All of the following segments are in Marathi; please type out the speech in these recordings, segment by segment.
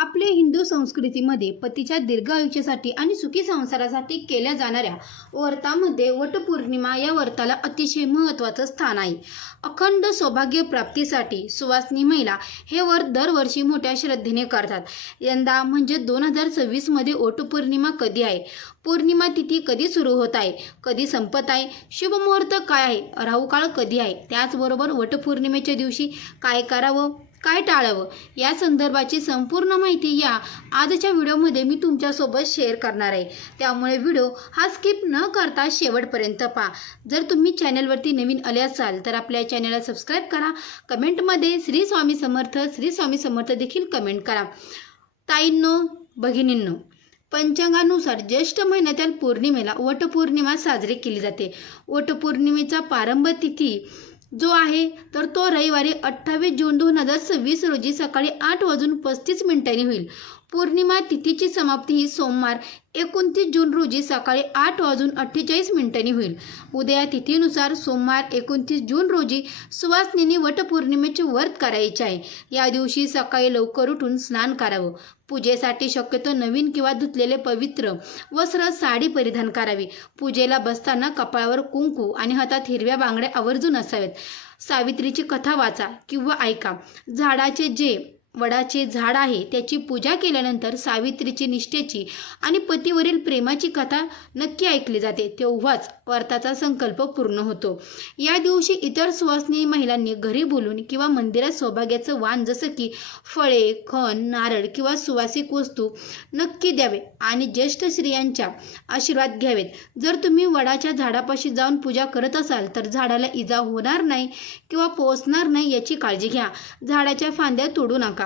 आपल्या हिंदू संस्कृतीमध्ये पतीच्या दीर्घ आयुष्यासाठी आणि सुखी संसारासाठी केल्या जाणाऱ्या व्रतामध्ये वटपौर्णिमा या व्रताला अतिशय महत्त्वाचं स्थान आहे. अखंड सौभाग्य प्राप्तीसाठी सुवासिनी महिला हे व्रत दरवर्षी मोठ्या श्रद्धेने करतात. यंदा म्हणजे 2026 मध्ये वटपौर्णिमा कधी आहे, पौर्णिमा तिथी कधी सुरू होत आहे, कधी संपत आहे, शुभ मुहूर्त काय आहे, राहू काळ कधी आहे, त्याचबरोबर वटपौर्णिमेच्या दिवशी काय करावं, काय टाळावं या संदर्भाची संपूर्ण माहिती या आजच्या व्हिडिओमध्ये मी तुमच्यासोबत शेअर करणार आहे. त्यामुळे व्हिडिओ हा स्किप न करता शेवटपर्यंत पहा. जर तुम्ही चॅनलवरती नवीन आले असाल तर आपल्या चॅनलला सबस्क्राईब करा. कमेंटमध्ये श्री स्वामी समर्थ देखील कमेंट करा. ताईंनो, भगिनींनो, पंचांगानुसार ज्येष्ठ महिन्यातील पौर्णिमेला वटपौर्णिमा साजरी केली जाते. वटपौर्णिमेचा प्रारंभ तिथी जो आहे तर तो रविवारी 28 जून 2026 रोजी सकाळी 8:35 होईल. पौर्णिमा तिथीची समाप्ती ही सोमवार 29 जून रोजी सकाळी 8:48 होईल. उद्या तिथीनुसार सोमवार 29 जून रोजी सुवासिनींनी वटपौर्णिमेचे व्रत करायचे आहे. या दिवशी सकाळी लवकर उठून स्नान करावं. पूजेसाठी शक्यतो नवीन किंवा धुतलेले पवित्र वस्त्र, साडी परिधान करावी. पूजेला बसताना कपाळावर कुंकू आणि हातात हिरव्या बांगड्या आवर्जून असाव्यात. सावित्रीची कथा वाचा किंवा ऐका. वडाचे झाड आहे त्याची पूजा केल्यानंतर सावित्रीची निष्ठेची आणि पतीवरील प्रेमाची कथा नक्की ऐकली जाते. तेव्हाच व्रताचा संकल्प पूर्ण होतो. या दिवशी इतर सुवासिनी महिलांनी घरी बोलून किंवा मंदिरात सौभाग्याचं वाण जसं की फळे, खण, नारळ किंवा सुवासिक वस्तू नक्की द्यावे आणि ज्येष्ठ स्त्रियांच्या आशीर्वाद घ्यावेत. जर तुम्ही वडाच्या झाडापाशी जाऊन पूजा करत असाल तर झाडाला इजा होणार नाही किंवा पोहोचणार नाही याची काळजी घ्या. झाडाच्या फांद्या तोडू नका.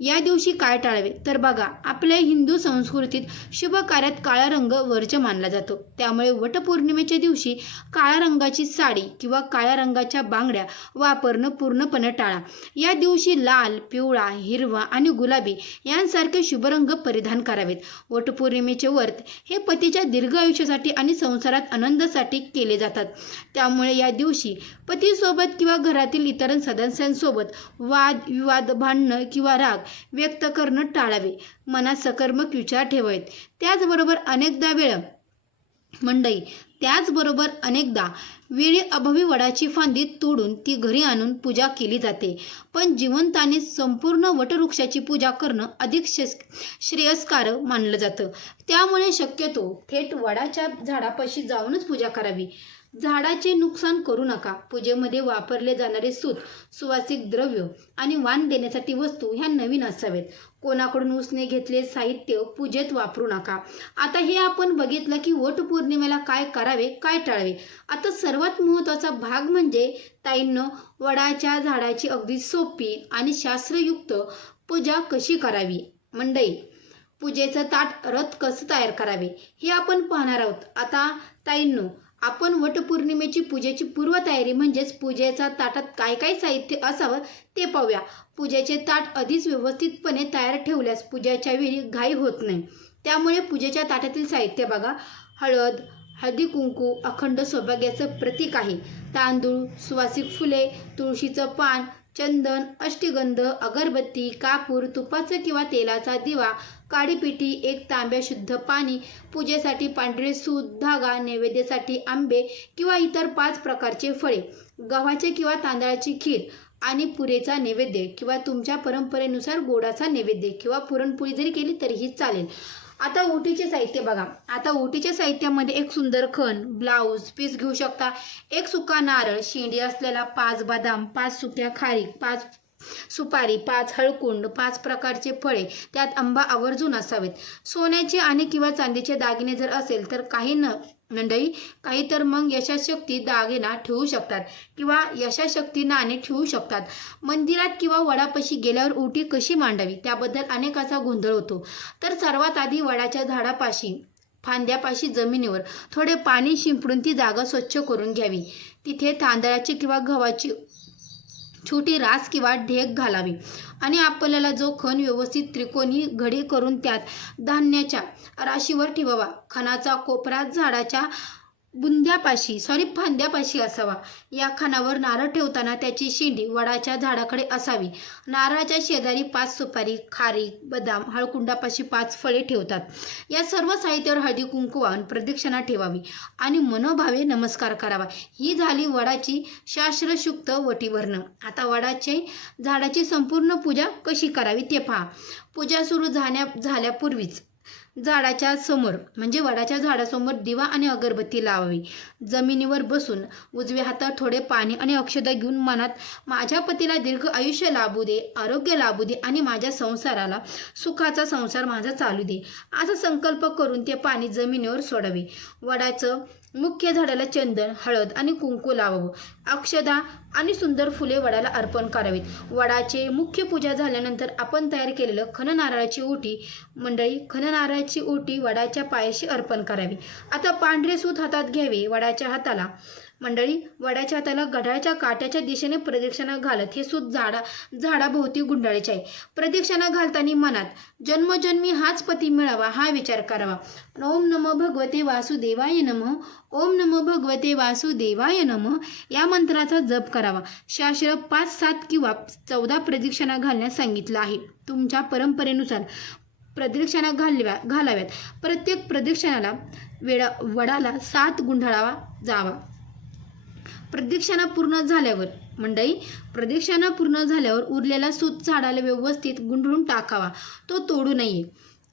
या दिवशी काय टाळावे तर बघा, आपल्या हिंदू संस्कृतीत शुभ कार्यात काळा रंग वर्ज्य मानला जातो. त्यामुळे वटपौर्णिमेच्या दिवशी काळ्या रंगाची साडी किंवा काळ्या रंगाच्या बांगड्या वापरणं पूर्णपणे टाळा. या दिवशी लाल, पिवळा, हिरवा आणि गुलाबी यांसारखे शुभ रंग परिधान करावेत. वटपौर्णिमेचे व्रत हे पतीच्या दीर्घ आयुष्यासाठी आणि संसारात आनंदासाठी केले जातात. त्यामुळे या दिवशी पतीसोबत किंवा घरातील इतर सदस्यांसोबत वाद विवाद, भांडणं किंवा राग व्यक्त करणं टाळावे. मनात सकारात्मक विचार ठेवावेत. त्याचबरोबर अनेकदा वेळी अभावी वडाची फांदी तोडून ती घरी आणून पूजा केली जाते. पण जिवंताने संपूर्ण वटवृक्षाची पूजा करणं अधिक श्रेयस्कर मानलं जातं. त्यामुळे शक्यतो थेट वडाच्या झाडापाशी जाऊनच पूजा करावी. झाडाचे नुकसान करू नका. पूजेमध्ये वापरले जाणारे सूत, सुवासिक द्रव्य आणि वाण देण्यासाठी वस्तू ह्या नवीन असावेत. कोणाकडून उसने घेतले साहित्य पूजेत वापरू नका. आता हे आपण बघितलं की वटपौर्णिमेला काय करावे, काय टाळावे. आता सर्वात महत्त्वाचा भाग म्हणजे ताईंनो, वडाच्या झाडाची अगदी सोपी आणि शास्त्रयुक्त पूजा कशी करावी. मंडळी, पूजेचं ताट, रथ कसं तयार करावे हे आपण पाहणार आहोत. आता ताईंनो, आपण वटपौर्णिमेची पूजेची पूर्वतयारी म्हणजेच पूजेच्या ताटात काय काय साहित्य असावं ते पाहूया. पूजेचे ताट आधीच व्यवस्थितपणे तयार ठेवल्यास पूजेच्या वेळी घाई होत नाही. त्यामुळे पूजेच्या ताटातील साहित्य बघा. हळदी कुंकू अखंड सौभाग्याचं प्रतीक आहे. तांदूळ, सुवासिक फुले, तुळशीचं पान, चंदन, अष्टगंध, अगरबत्ती, कापूर, तुपाचा किंवा तेलाचा दिवा, काडीपिठी, 1 तांब्या शुद्ध पाणी, पूजेसाठी पांढरे सूत, धागा, नैवेद्यासाठी आंबे किंवा इतर 5 प्रकारचे फळे, गव्हाचे किंवा तांदळाची खीर आणि पुरेचा नैवेद्य किंवा तुमच्या परंपरेनुसार गोडाचा नैवेद्य किंवा पुरणपोळी जरी केली तरीही चालेल. आता ओटीचे साहित्य बघा. आता ओटीच्या साहित्यामध्ये 1 सुंदर खण, ब्लाऊज पीस घेऊ शकता, 1 सुका नारळ, शेंडी असलेला, 5 बदाम, 5 सुक्या खारीक, 5 सुपारी, 5 हळकुंड, 5 प्रकारचे फळे, त्यात आंबा आवर्जून असावेत. सोन्याचे आणि किंवा चांदीचे दागिने जर असेल तर काही तर मग यशाशक्ती दागिना ठेवू शकतात किंवा यशाशक्ती नाणे ठेवू शकतात. मंदिरात किंवा वडापाशी गेल्यावर ओटी कशी मांडावी त्याबद्दल अनेकाचा गोंधळ होतो. तर सर्वात आधी वडाच्या झाडापाशी फांद्यापाशी जमिनीवर थोडे पाणी शिंपडून ती जागा स्वच्छ करून घ्यावी. तिथे तांदळाची किंवा गव्हाची छोटी रास किंवा ढेक घालावी आणि आपल्याला जो खण व्यवस्थित त्रिकोणी घडी करून त्यात धान्याच्या राशीवर ठेवावा. खणाचा कोपरा झाडाच्या फांद्यापाशी असावा. या खानावर नारळ ठेवताना त्याची शेंडी वडाच्या झाडाकडे असावी. नारळाच्या शेजारी 5 सुपारी, खारीक, बदाम, हळकुंडापाशी 5 फळे ठेवतात. या सर्व साहित्यावर हळदी कुंकू वाहून प्रदक्षिणा ठेवावी आणि मनोभावे नमस्कार करावा. ही झाली वडाची शास्त्रशुक्त वटी भरणं. आता वडाच्या झाडाची संपूर्ण पूजा कशी करावी ते पहा. पूजा सुरू झाल्यापूर्वीच झाडाच्या समोर म्हणजे वडाच्या झाडासमोर दिवा आणि अगरबत्ती लावावी. जमिनीवर बसून उजव्या हातात थोडे पाणी आणि अक्षता घेऊन मनात माझ्या पतीला दीर्घ आयुष्य लाभू दे, आरोग्य लाभू दे आणि माझ्या संसाराला सुखाचा संसार माझा चालू दे असा संकल्प करून ते पाणी जमिनीवर सोडावे. वडाचं मुख्य झाडाला चंदन, हळद आणि कुंकू लावावं. अक्षदा आणि सुंदर फुले वडाला अर्पण करावीत. वडाचे मुख्य पूजा झाल्यानंतर आपण तयार केलेलं खणनारळाची ओटी वडाच्या पायाशी अर्पण करावी. आता पांढरे सूत हातात घ्यावे. वडाच्या हाताला घड्याळाच्या काट्याच्या दिशेने प्रदक्षिणा घालत हे सूत झाडाभोवती गुंडाळायचे आहे. प्रदक्षिणा घालताना मनात जन्मजन्मी हाच पती मिळावा हा विचार करावा. ओम नमो भगवते वासुदेवाय नमः, ओम नमो भगवते वासुदेवाय नमः या मंत्राचा जप करावा. शास्त्र 5, 7 किंवा 14 प्रदक्षिणा घालण्यास सांगितलं आहे. तुमच्या परंपरेनुसार प्रदक्षिणा घालाव्यात. प्रत्येक प्रदक्षिणाला वडाला 7 गुंडाळावा जावा. प्रदक्षिणा पूर्ण झाल्यावर उरलेला सूत झाडाला व्यवस्थित गुंडळून टाकावा. तो तोडू नये.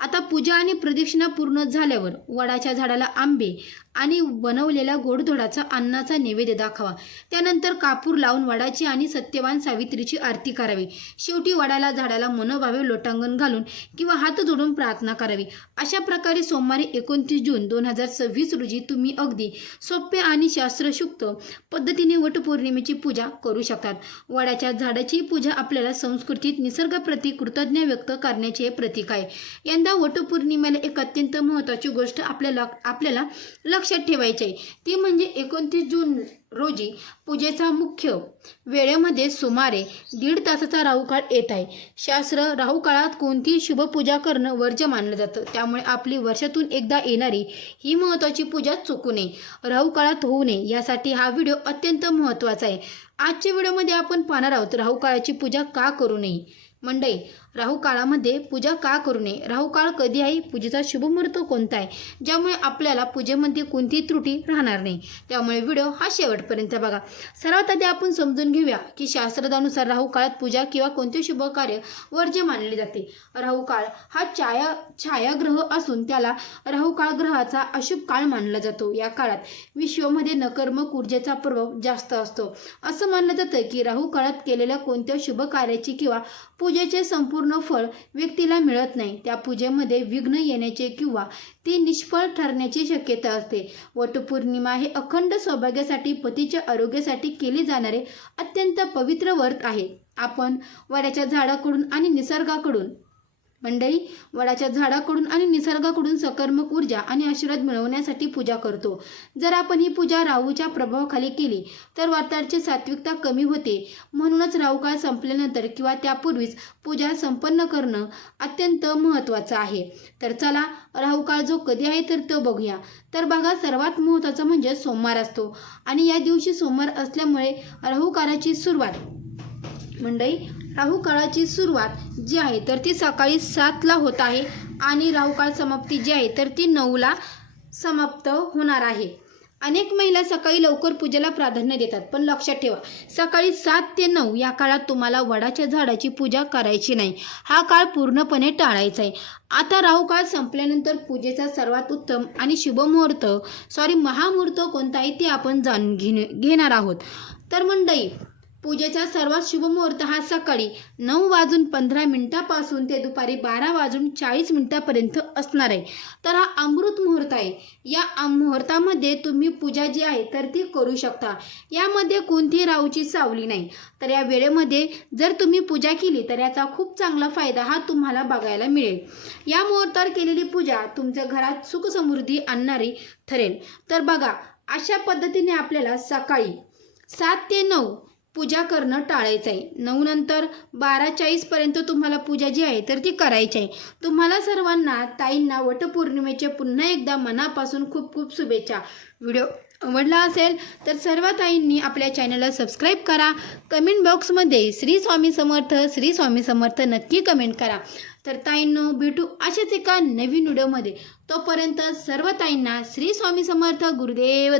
आता पूजा आणि प्रदक्षिणा पूर्ण झाल्यावर वडाच्या झाडाला आंबे आणि बनवलेल्या गोडधोडाचा अन्नाचा नैवेद्य दाखवा. त्यानंतर कापूर लावून वडाची आणि सत्यवान सावित्रीची आरती करावी. शेवटी वडाला झाडाला मनोभावे लोटांगण घालून किंवा हात जोडून प्रार्थना करावी. अशा प्रकारे सोमवारी 29 जून 2026 रोजी तुम्ही अगदी सोप्या आणि शास्त्रशुक्त पद्धतीने वटपौर्णिमेची पूजा करू शकतात. वडाच्या झाडाची पूजा आपल्याला संस्कृतीत निसर्गाप्रती कृतज्ञता व्यक्त करण्याचे प्रतीक आहे. यंदा वटपौर्णिमेला एक अत्यंत महत्त्वाची गोष्ट आपल्याला लक्षात ठेवायची आहे. ती म्हणजे 29 जून रोजी पूजेचा मुख्य वेळेमध्ये सुमारे 1.5 तासाचा राहुकाळ येत आहे. शास्त्र राहुकाळात कोणतीही शुभ पूजा करणं वर्ज्य मानलं जातं. त्यामुळे आपली वर्षातून एकदा येणारी ही महत्त्वाची पूजा चुकू नये, राहुकाळात होऊ नये यासाठी हा व्हिडिओ अत्यंत महत्त्वाचा आहे. आजच्या व्हिडिओमध्ये आपण पाहणार आहोत राहुकाळाची पूजा का करू नये. मंडळी, राहुकाळामध्ये पूजा का करू नये, राहुकाळ कधी आहे, पूजेचा शुभ मुहूर्त कोणता आहे, ज्यामुळे आपल्याला पूजेमध्ये कोणतीही त्रुटी राहणार नाही. त्यामुळे व्हिडिओ हा शेवटपर्यंत बघा. सर्वात आधी आपण समजून घेऊया की शास्त्रानुसार राहुकाळात पूजा किंवा कोणते शुभ कार्य वर्ज्य मानले जाते. राहुकाळ हा छायाग्रह असून त्याला राहुकाळ ग्रहाचा अशुभ काळ मानला जातो. या काळात विश्वामध्ये नकारात्मक ऊर्जेचा प्रभाव जास्त असतो. असं मानलं जातं की राहुकाळात केलेल्या कोणत्या शुभ कार्याची किंवा पूजेचे संपूर्ण फळ व्यक्तीला मिळत नाही. त्या पूजेमध्ये विघ्न येण्याचे किंवा ती निष्फळ ठरण्याची शक्यता असते. वटपौर्णिमा हे अखंड सौभाग्यासाठी, पतीच्या आरोग्यासाठी केले जाणारे अत्यंत पवित्र व्रत आहे. आपण वडाच्या झाडाकडून आणि निसर्गाकडून सकारात्मक ऊर्जा आणि आशीर्वाद मिळवण्यासाठी पूजा करतो. जर आपण ही पूजा राहूच्या प्रभावाखाली केली तर वातावरणाची सात्विकता कमी होते. म्हणूनच राहुकाळ संपल्यानंतर किंवा त्यापूर्वीच पूजा संपन्न करणं अत्यंत महत्त्वाचं आहे. तर चला, राहुकाळ जो कधी आहे तर तो बघूया. तर बघा, सर्वात महत्त्वाचा म्हणजे सोमवार असतो आणि या दिवशी सोमवार असल्यामुळे राहुकाळाची सुरुवात जी आहे तर ती सकाळी 7 होत आहे आणि राहुकाळ समाप्ती जी आहे तर ती 9 समाप्त होणार आहे. अनेक महिला सकाळी लवकर पूजेला प्राधान्य देतात, पण लक्षात ठेवा, सकाळी 7 ते 9 या काळात तुम्हाला वडाच्या झाडाची पूजा करायची नाही. हा काळ पूर्णपणे टाळायचा आहे. आता राहुकाळ संपल्यानंतर पूजेचा सर्वात उत्तम आणि शुभ महामुहूर्त कोणता आहे ते आपण जाणून घेणार आहोत. तर मंडळी, पूजेचा सर्वात शुभ मुहूर्त हा सकाळी 9:15 पासून ते दुपारी 12:40 पर्यंत असणार आहे. तर हा अमृत मुहूर्त आहे. या मुहूर्तामध्ये तुम्ही पूजा जी आहे तर ती करू शकता. यामध्ये कोणतीही राहूची सावली नाही. तर या वेळेमध्ये जर तुम्ही पूजा केली तर याचा खूप चांगला फायदा हा तुम्हाला बघायला मिळेल. या मुहूर्तावर केलेली पूजा तुमच्या घरात सुख समृद्धी आणणारी ठरेल. तर बघा, अशा पद्धतीने आपल्याला सकाळी 7 ते 9 पूजा करणं टाळायचं आहे. 9 नंतर 12:40पर्यंत तुम्हाला पूजा जी आहे तर ती करायची आहे. तुम्हाला सर्वांना ताईंना वटपौर्णिमेच्या पुन्हा एकदा मनापासून खूप खूप शुभेच्छा. व्हिडिओ आवडला असेल तर सर्व ताईंनी आपल्या चॅनलला सबस्क्राईब करा. कमेंट बॉक्समध्ये श्री स्वामी समर्थ नक्की कमेंट करा. तर ताईंनो भेटू अशाच एका नवीन व्हिडिओमध्ये. तोपर्यंत सर्व ताईंना श्री स्वामी समर्थ. गुरुदेव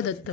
दत्त.